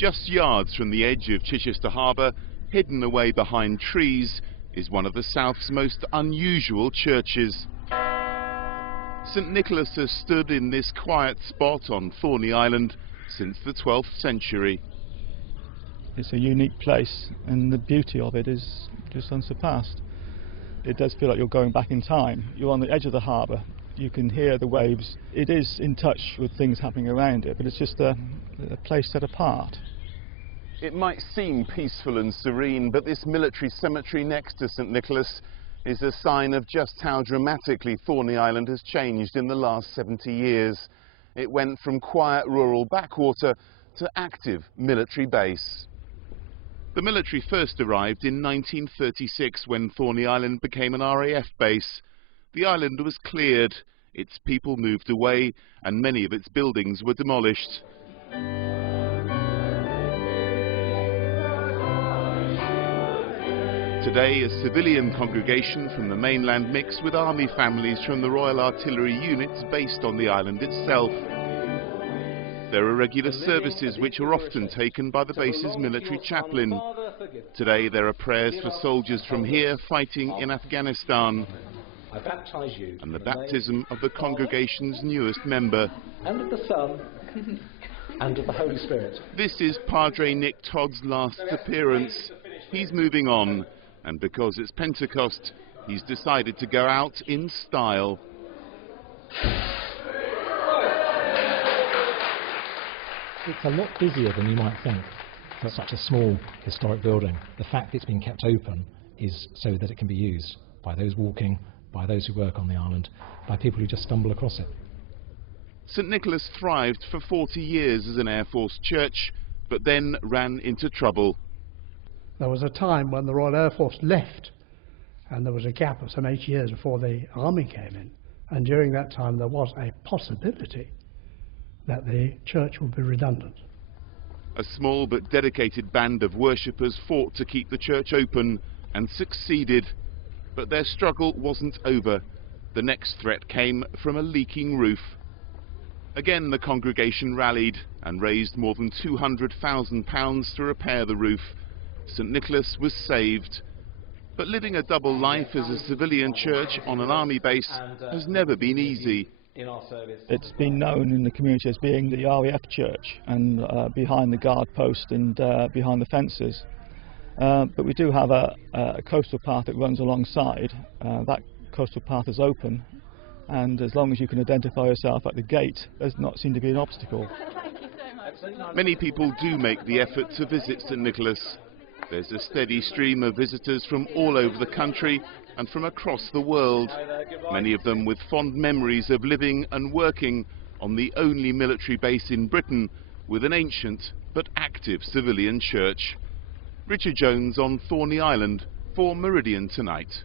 Just yards from the edge of Chichester Harbour, hidden away behind trees, is one of the South's most unusual churches. St Nicholas has stood in this quiet spot on Thorney Island since the 12th century. It's a unique place and the beauty of it is just unsurpassed. It does feel like you're going back in time. You're on the edge of the harbour, you can hear the waves. It is in touch with things happening around it, but it's just a place set apart. It might seem peaceful and serene, but this military cemetery next to St Nicholas is a sign of just how dramatically Thorney Island has changed in the last 70 years. It went from quiet rural backwater to active military base. The military first arrived in 1936 when Thorney Island became an RAF base. The island was cleared, its people moved away, and many of its buildings were demolished. Today, a civilian congregation from the mainland mix with army families from the Royal Artillery units based on the island itself. There are regular services which are often taken by the base's military chaplain. Today there are prayers for soldiers from here fighting in Afghanistan. I baptize you and the baptism of the congregation's newest member. And of the Son and of the Holy Spirit. This is Padre Nick Todd's last appearance. He's moving on, and because it's Pentecost, he's decided to go out in style. It's a lot busier than you might think for such a small historic building. The fact it's been kept open is so that it can be used by those walking, by those who work on the island, by people who just stumble across it. St Nicholas thrived for 40 years as an Air Force church, but then ran into trouble. There was a time when the Royal Air Force left, and there was a gap of some 8 years before the Army came in. And during that time there was a possibility that the church would be redundant. A small but dedicated band of worshippers fought to keep the church open and succeeded. But their struggle wasn't over. The next threat came from a leaking roof. Again the congregation rallied and raised more than £200,000 to repair the roof. St Nicholas was saved. But living a double life as a civilian church on an army base has never been easy. It's been known in the community as being the RAF church, and behind the guard post and behind the fences. But we do have a coastal path that runs alongside. That coastal path is open, and as long as you can identify yourself at the gate, there's not seemed to be an obstacle. Thank you so much. Many people do make the effort to visit St Nicholas. There's a steady stream of visitors from all over the country and from across the world, many of them with fond memories of living and working on the only military base in Britain with an ancient but active civilian church. Richard Jones on Thorney Island for Meridian Tonight.